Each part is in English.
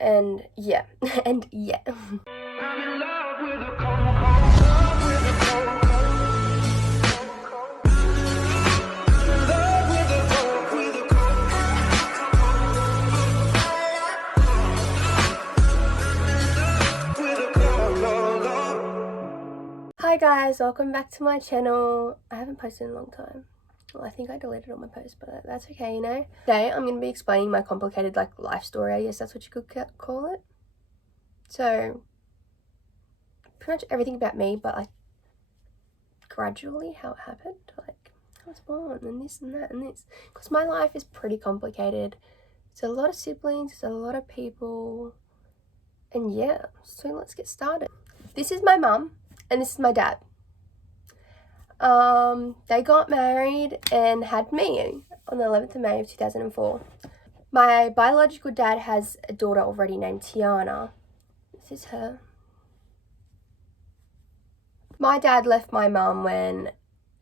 And yeah, and yeah. I'm in love with a cold, cold, love with a cold, cold, love with a cold, with a cold, love. Hi guys, welcome back to my channel. I haven't posted in a long time. Well, I think I deleted all my posts, but that's okay, you know. Today I'm going to be explaining my complicated life story, I guess that's what you could call it. So pretty much everything about me, but gradually how it happened. I was born and this and that and this, because my life is pretty complicated. It's a lot of siblings, it's a lot of people, and yeah, so let's get started. This is my mum and this is my dad. They got married and had me on the 11th of May of 2004. My biological dad has a daughter already named Tiana. This is her. My dad left my mum when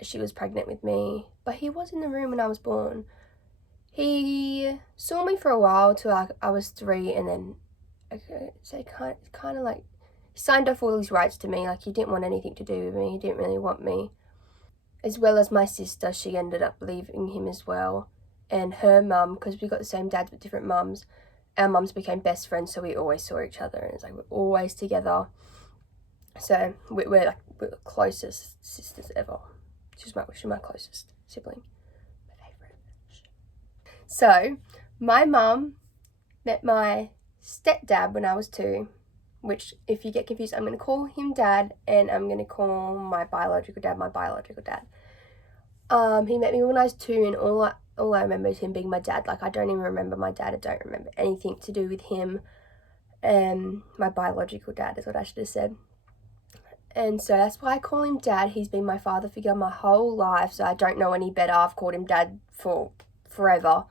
she was pregnant with me, but he was in the room when I was born. He saw me for a while till I was 3, and then so kind of like he signed off all his rights to me. Like, he didn't want anything to do with me. He didn't really want me. As well as my sister, she ended up leaving him as well. And her mum, because we got the same dads but different mums, our mums became best friends, so we always saw each other, and it's like we're always together. So we're the closest sisters ever. She's my closest sibling. My favourite. So my mum met my stepdad when I was 2, which, if you get confused, I'm going to call him dad, and I'm going to call my biological dad my biological dad. He met me when I was 2, and all I remember is him being my dad. Like, I don't even remember my dad. I don't remember anything to do with him. My biological dad is what I should have said. And so that's why I call him dad. He's been my father figure my whole life, so I don't know any better. I've called him dad for forever.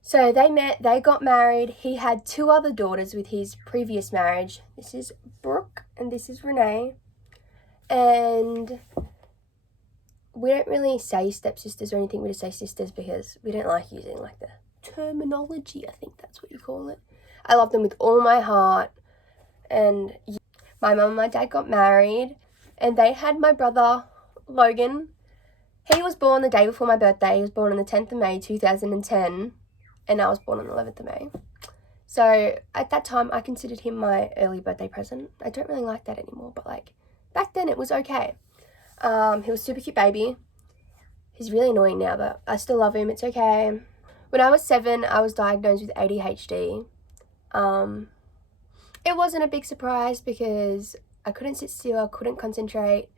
So they met, they got married. He had 2 other daughters with his previous marriage. This is Brooke and this is Renee. And we don't really say stepsisters or anything. We just say sisters because we don't like using like the terminology. I think that's what you call it. I love them with all my heart. And my mum and my dad got married, and they had my brother Logan. He was born the day before my birthday. He was born on the 10th of May 2010. And I was born on the 11th of May. So at that time, I considered him my early birthday present. I don't really like that anymore, but like back then it was okay. He was a super cute baby. He's really annoying now, but I still love him. It's okay. When I was 7, I was diagnosed with ADHD. It wasn't a big surprise because I couldn't sit still, I couldn't concentrate.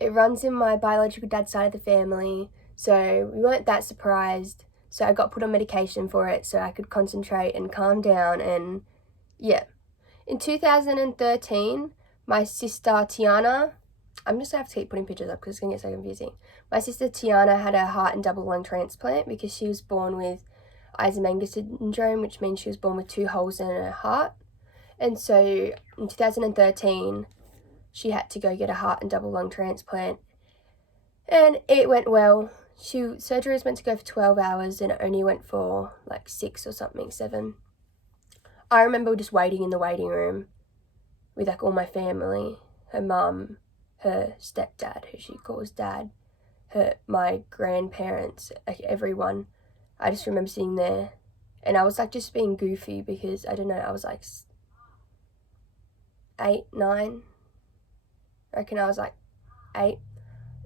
It runs in my biological dad's side of the family, so we weren't that surprised. So I got put on medication for it so I could concentrate and calm down, and yeah. In 2013, my sister Tiana, I'm just going to have to keep putting pictures up because it's going to get so confusing. My sister Tiana had a heart and double lung transplant because she was born with Eisenmenger syndrome, which means she was born with 2 holes in her heart. And so in 2013, she had to go get a heart and double lung transplant. And it went well. Surgery was meant to go for 12 hours and it only went for like 6 or something, 7. I remember just waiting in the waiting room with like all my family, her mum, her stepdad, who she calls dad, my grandparents, like everyone. I just remember sitting there and I was like just being goofy because I don't know, I was like 8, 9. I reckon I was like 8.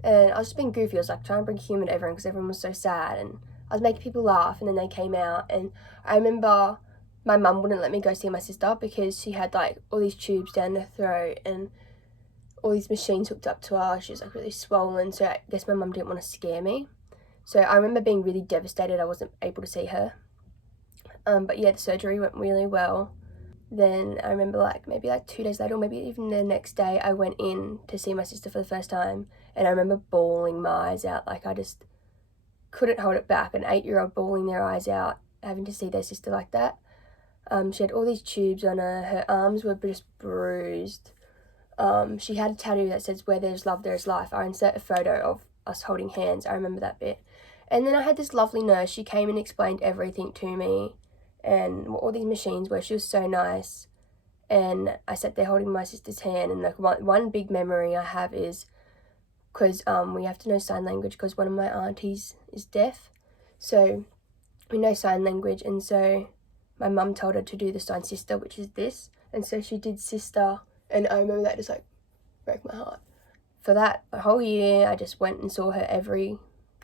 And I was just being goofy. I was like trying to bring humor to everyone because everyone was so sad, and I was making people laugh, and then they came out. And I remember my mum wouldn't let me go see my sister because she had like all these tubes down her throat and all these machines hooked up to her. She was like really swollen, so I guess my mum didn't want to scare me. So I remember being really devastated I wasn't able to see her. But yeah, the surgery went really well. Then I remember like maybe like 2 days later, or maybe even the next day, I went in to see my sister for the first time, and I remember bawling my eyes out. Like, I just couldn't hold it back. An 8-year-old bawling their eyes out, having to see their sister like that. She had all these tubes on her. Her arms were just bruised. She had a tattoo that says, "Where there's love, there's life." I insert a photo of us holding hands. I remember that bit. And then I had this lovely nurse. She came and explained everything to me. and all these machines were. She was so nice. And I sat there holding my sister's hand, and like one big memory I have is because we have to know sign language because one of my aunties is deaf. So we know sign language, and so my mum told her to do the sign sister, which is this. And so she did sister, and I remember that just like broke my heart. For that whole year, I just went and saw her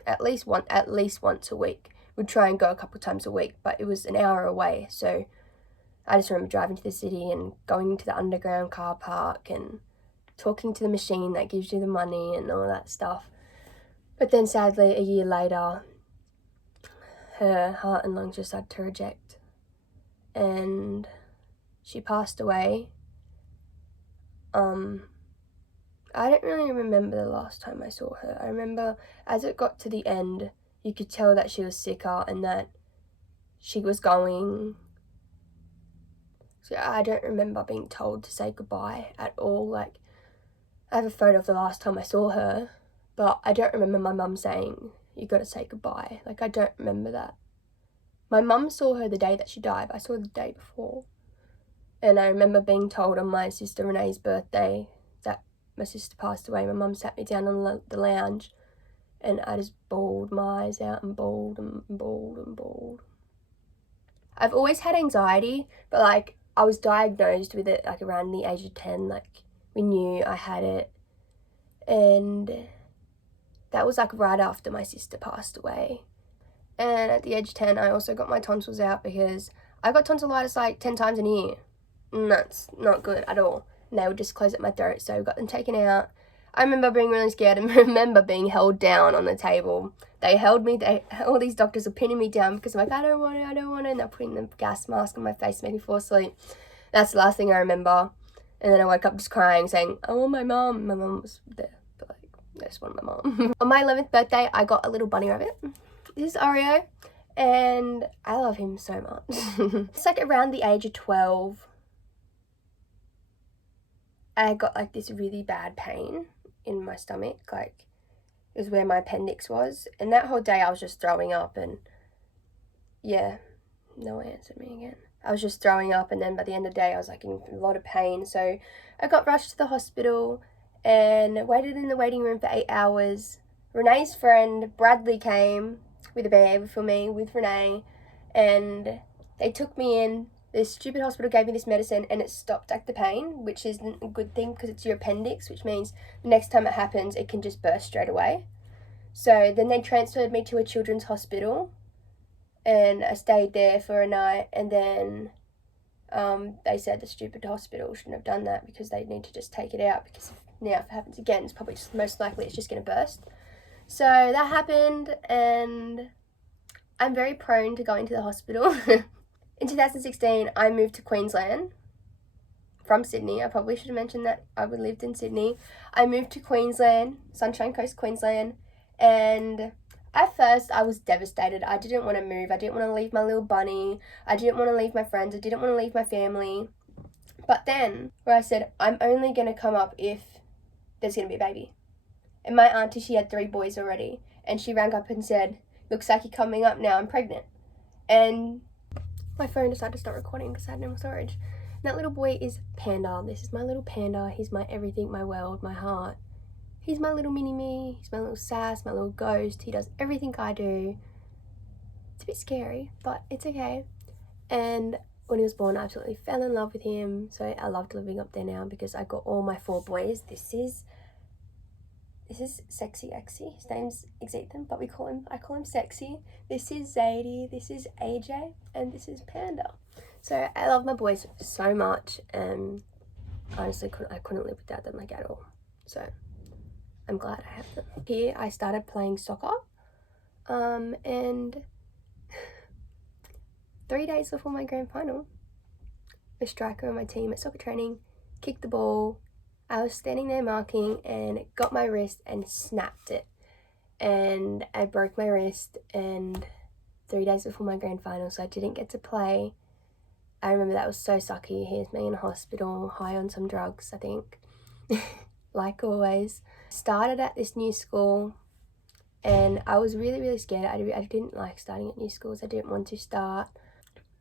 at least once a week. We'd try and go a couple times a week, but it was an hour away. So I just remember driving to the city and going to the underground car park and talking to the machine that gives you the money and all that stuff. But then sadly, a year later, her heart and lungs just started to reject, and she passed away. I don't really remember the last time I saw her. I remember as it got to the end, you could tell that she was sicker and that she was going. So I don't remember being told to say goodbye at all. Like, I have a photo of the last time I saw her, but I don't remember my mum saying, you got to say goodbye. Like, I don't remember that. My mum saw her the day that she died, but I saw her the day before. And I remember being told on my sister Renee's birthday that my sister passed away. My mum sat me down on the lounge, and I just bawled my eyes out and bawled and bawled and bawled. I've always had anxiety, but like I was diagnosed with it like around the age of 10. Like we knew I had it, and that was like right after my sister passed away. And at the age of 10, I also got my tonsils out because I got tonsillitis like 10 times in a year. And that's not good at all. And they would just close at my throat, so I got them taken out. I remember being really scared and remember being held down on the table. They held me, all these doctors were pinning me down because I'm like, I don't want it, and they're putting the gas mask on my face to make me fall asleep. That's the last thing I remember. And then I woke up just crying, saying, I want my mum. My mum was there, but like, I just wanted my mum. On my 11th birthday, I got a little bunny rabbit. This is Oreo, and I love him so much. It's like around the age of 12, I got like this really bad pain in my stomach, like it was where my appendix was, and that whole day I was just throwing up, and yeah, no one answered me again. I was just throwing up, and then by the end of the day I was like in a lot of pain, so I got rushed to the hospital and waited in the waiting room for 8 hours. Renee's friend Bradley came with a bag for me with Renee, and they took me in. This stupid hospital gave me this medicine and it stopped like the pain, which isn't a good thing because it's your appendix, which means the next time it happens it can just burst straight away. So then they transferred me to a children's hospital, and I stayed there for a night, and then they said the stupid hospital shouldn't have done that because they need to just take it out, because now if it happens again it's probably just most likely it's just going to burst. So that happened, and I'm very prone to going to the hospital. In 2016, I moved to Queensland from Sydney. I probably should have mentioned that I lived in Sydney. I moved to Queensland, Sunshine Coast, Queensland, and at first I was devastated. I didn't want to move. I didn't want to leave my little bunny. I didn't want to leave my friends. I didn't want to leave my family. But then, where I said, I'm only going to come up if there's going to be a baby. And my auntie, she had 3 boys already, and she rang up and said, looks like you're coming up now, I'm pregnant. And my phone decided to start recording because I had no more storage. And that little boy is Panda. This is my little Panda. He's my everything, my world, my heart. He's my little mini-me. He's my little sass, my little ghost. He does everything I do. It's a bit scary, but it's okay. And when he was born, I absolutely fell in love with him. So I loved living up there now because I got all my 4 boys. This is Sexy Exy. His name's Exethan, but I call him Sexy. This is Zadie, this is AJ, and this is Panda. So I love my boys so much, and honestly I couldn't live without them like at all. So I'm glad I have them. Here I started playing soccer, and 3 days before my grand final, the striker on my team at soccer training kicked the ball. I was standing there marking and got my wrist and snapped it. And I broke my wrist, and 3 days before my grand final, so I didn't get to play. I remember that was so sucky. Here's me in a hospital, high on some drugs, I think. Like always. Started at this new school, and I was really, really scared. I didn't like starting at new schools. I didn't want to start.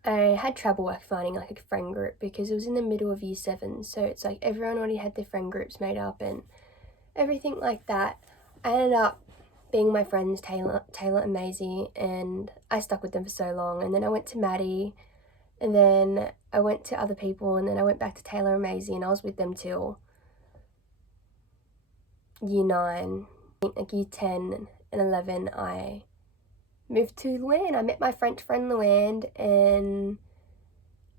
I had trouble like finding like a friend group because it was in the middle of year 7, so it's like everyone already had their friend groups made up and everything like that. I ended up being my friends Taylor and Maisie, and I stuck with them for so long. And then I went to Maddie, and then I went to other people, and then I went back to Taylor and Maisie, and I was with them till year 9. Like year 10 and 11, I moved to Luann. I met my French friend Luann, and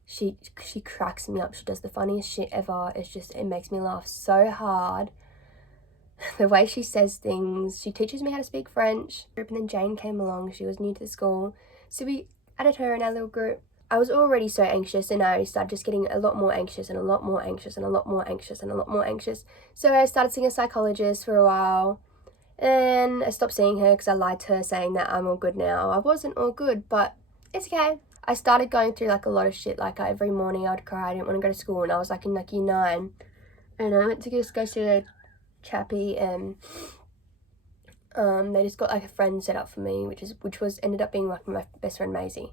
she cracks me up. She does the funniest shit ever. It's just, it makes me laugh so hard. The way she says things. She teaches me how to speak French. And then Jane came along. She was new to the school, so we added her in our little group. I was already so anxious, and I started just getting a lot more anxious and a lot more anxious and a lot more anxious and a lot more anxious. So I started seeing a psychologist for a while, and I stopped seeing her because I lied to her saying that I'm all good now. I wasn't all good, but it's okay. I started going through like a lot of shit. Like every morning I would cry. I didn't want to go to school, and I was like in like year 9, and I went to just go to the chappy, and they just got like a friend set up for me, which was ended up being like my best friend Maisie.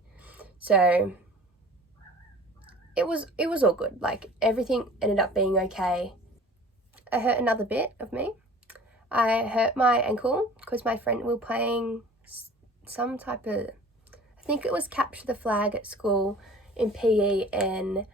So it was all good. Like everything ended up being okay. I hurt another bit of me. I hurt my ankle because my friend, we were playing some type of, I think it was capture the flag at school in PE, and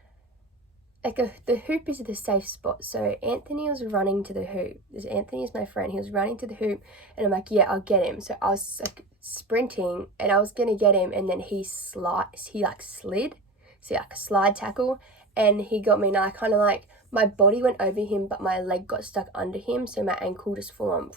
like the hoop is the safe spot. So Anthony was running to the hoop. Anthony is my friend. He was running to the hoop, and I'm like, yeah, I'll get him. So I was like sprinting, and I was gonna get him, and then he like slid. So like a slide tackle, and he got me, and I kind of like, my body went over him, but my leg got stuck under him, so my ankle just full on,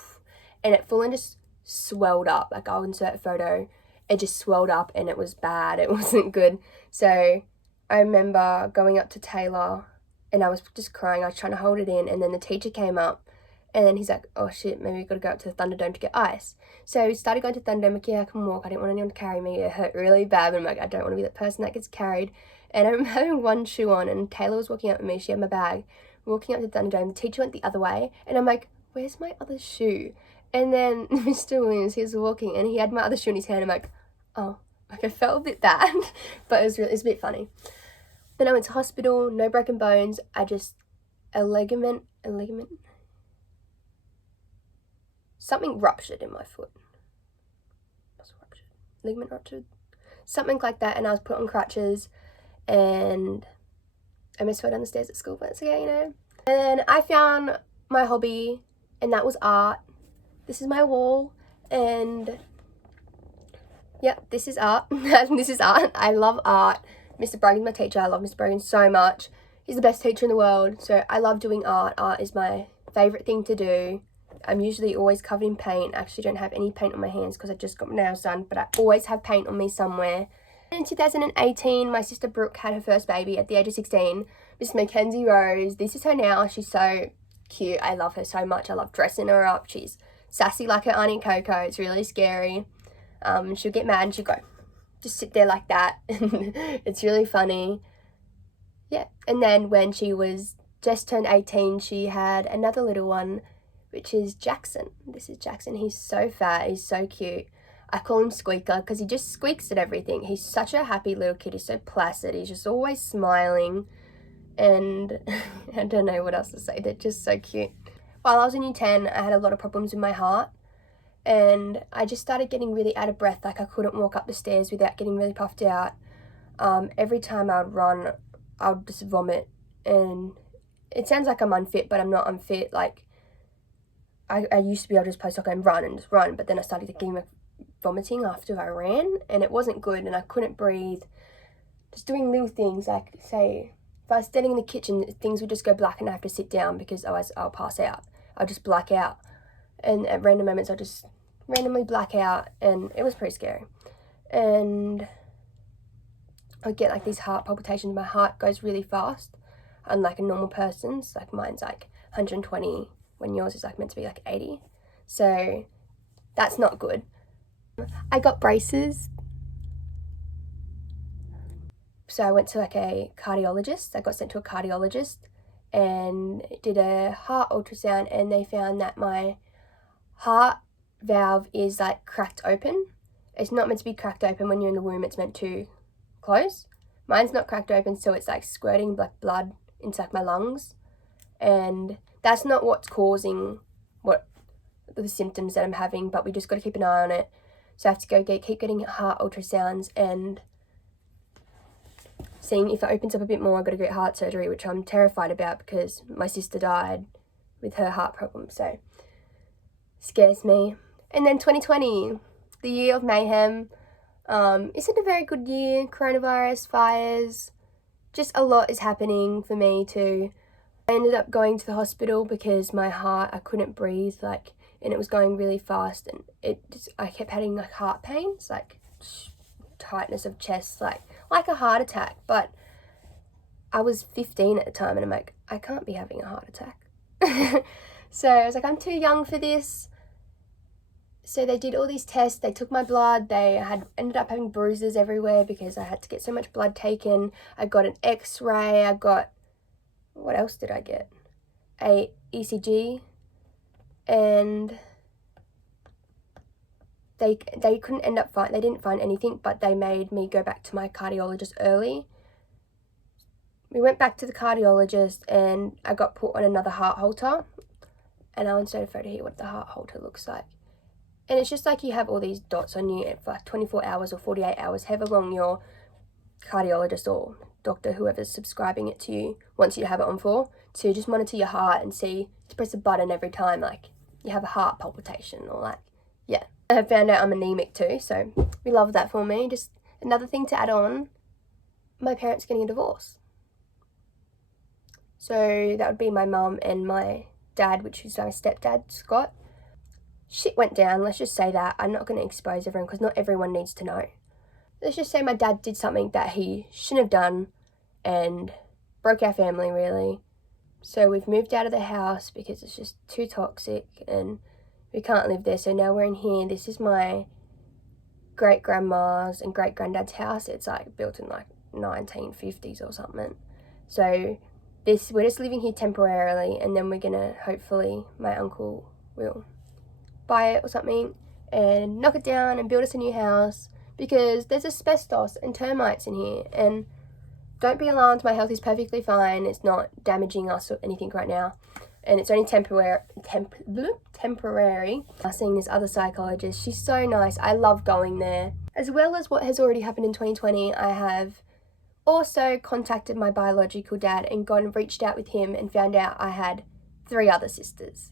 and it full on just swelled up. Like I'll insert a photo. It just swelled up, and it was bad. It wasn't good. So I remember going up to Taylor, and I was just crying. I was trying to hold it in, and then the teacher came up, and then he's like, oh shit, maybe we've got to go up to the Thunderdome to get ice. So we started going to Thunderdome. Like, yeah, I can walk. I didn't want anyone to carry me. It hurt really bad, but I'm like, I don't want to be that person that gets carried. And I'm having one shoe on, and Taylor was walking up with me. She had my bag. Walking up to Thunderdome, the teacher went the other way, and I'm like, where's my other shoe? And then Mr. Williams, he was walking, and he had my other shoe in his hand. I'm like, oh, like I felt a bit bad, but it was a bit funny. Then I went to hospital, no broken bones. A ligament, something ruptured in my foot. Ligament ruptured, something like that, and I was put on crutches, and I misfell down the stairs at school, but it's okay, you know. And then I found my hobby, and that was art. This is my wall, and yeah, this is art. This is art. I love art. Mr. Brogan's my teacher. I love Mr. Brogan so much. He's the best teacher in the world, so I love doing art. Art is my favourite thing to do. I'm usually always covered in paint. I actually don't have any paint on my hands because I just got my nails done, but I always have paint on me somewhere. In 2018, my sister Brooke had her first baby at the age of 16. Miss Mackenzie Rose. This is her now. She's so cute. I love her so much. I love dressing her up. She's sassy like her auntie Coco. It's really scary. She'll get mad and she'll go, just sit there like that. It's really funny. Yeah. And then when she was just turned 18, she had another little one, which is Jackson. This is Jackson. He's so fat. He's so cute. I call him Squeaker because he just squeaks at everything. He's such a happy little kid. He's so placid. He's just always smiling. And I don't know what else to say. They're just so cute. While I was in year 10, I had a lot of problems with my heart. And I just started getting really out of breath. Like I couldn't walk up the stairs without getting really puffed out. Every time I would run, I would just vomit. And it sounds like I'm unfit, but I'm not unfit. Like I used to be able to just play soccer and just run. But then I started getting vomiting after I ran, and it wasn't good, and I couldn't breathe. Just doing little things, like say if I was standing in the kitchen, things would just go black and I have to sit down because otherwise I'll pass out. I'll just black out, and at random moments I'll just randomly black out, and it was pretty scary. And I get like these heart palpitations. My heart goes really fast, unlike a normal person's. Like mine's like 120 when yours is like meant to be like 80, so that's not good. I got braces. So I went to like a cardiologist. I got sent to a cardiologist and did a heart ultrasound, and they found that my heart valve is like cracked open. It's not meant to be cracked open when you're in the womb. It's meant to close. Mine's not cracked open, so it's like squirting black blood into like my lungs, and that's not what's causing what the symptoms that I'm having, but we just got to keep an eye on it. So I have to go keep getting heart ultrasounds and seeing if it opens up a bit more. I've got to get heart surgery, which I'm terrified about because my sister died with her heart problem, so scares me. And then 2020, the year of mayhem. Isn't a very good year. Coronavirus, fires, just a lot is happening for me too. I ended up going to the hospital because my heart, I couldn't breathe, like, and it was going really fast, and I kept having like heart pains, like tightness of chest, like a heart attack. But I was 15 at the time, and I'm like, I can't be having a heart attack. So I was like, I'm too young for this. So they did all these tests, they took my blood, ended up having bruises everywhere because I had to get so much blood taken. I got an x-ray, what else did I get? A ECG, and they didn't find anything, but they made me go back to my cardiologist early. We went back to the cardiologist and I got put on another heart holter, and I'm so afraid to hear what the heart holter looks like. And it's just like you have all these dots on you for like 24 hours or 48 hours, however long your cardiologist or doctor, whoever's subscribing it to you, wants you to have it on for, to just monitor your heart and see, to press a button every time, like, you have a heart palpitation or like, yeah. I have found out I'm anemic too, so we love that for me. Just another thing to add on, my parents getting a divorce. So that would be my mum and my dad, which is my stepdad, Scott. Shit went down, let's just say that. I'm not going to expose everyone because not everyone needs to know. Let's just say my dad did something that he shouldn't have done and broke our family, really. So we've moved out of the house because it's just too toxic and we can't live there. So now we're in here. This is my great-grandma's and great-granddad's house. It's like built in like 1950s or something. So we're just living here temporarily, and then we're going to, hopefully, my uncle will buy it or something and knock it down and build us a new house, because there's asbestos and termites in here. And don't be alarmed, my health is perfectly fine. It's not damaging us or anything right now, and it's only temporary. Seeing this other psychologist, she's so nice. I love going there. As well as what has already happened in 2020, I have also contacted my biological dad and reached out with him and found out I had 3 other sisters.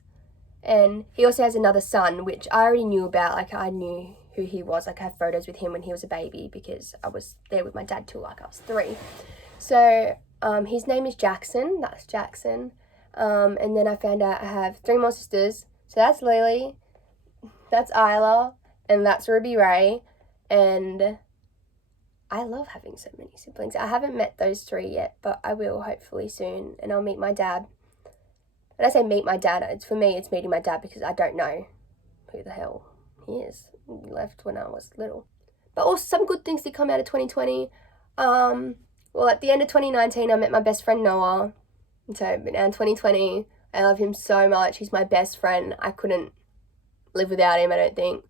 And he also has another son, which I already knew about. Like, I knew who he was. Like, I have photos with him when he was a baby because I was there with my dad till like I was 3. So his name is Jackson. That's Jackson. And then I found out I have 3 more sisters. So that's Lily, that's Isla, and that's Ruby Ray. And I love having so many siblings. I haven't met those 3 yet, but I will hopefully soon. And I'll meet my dad. When I say meet my dad, for me it's meeting my dad because I don't know who the hell he is. He left when I was little. But also some good things did come out of 2020. Well, at the end of 2019, I met my best friend Noah. And so now in 2020, I love him so much. He's my best friend. I couldn't live without him, I don't think.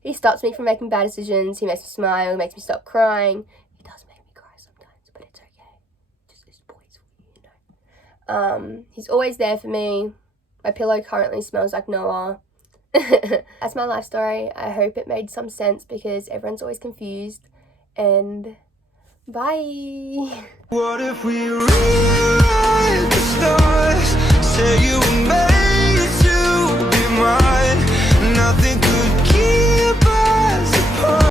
He stops me from making bad decisions. He makes me smile. He makes me stop crying. He does make me cry sometimes, but it's okay. Just this boy's for you, you know. He's always there for me. My pillow currently smells like Noah. That's my life story. I hope it made some sense because everyone's always confused. And bye. What if we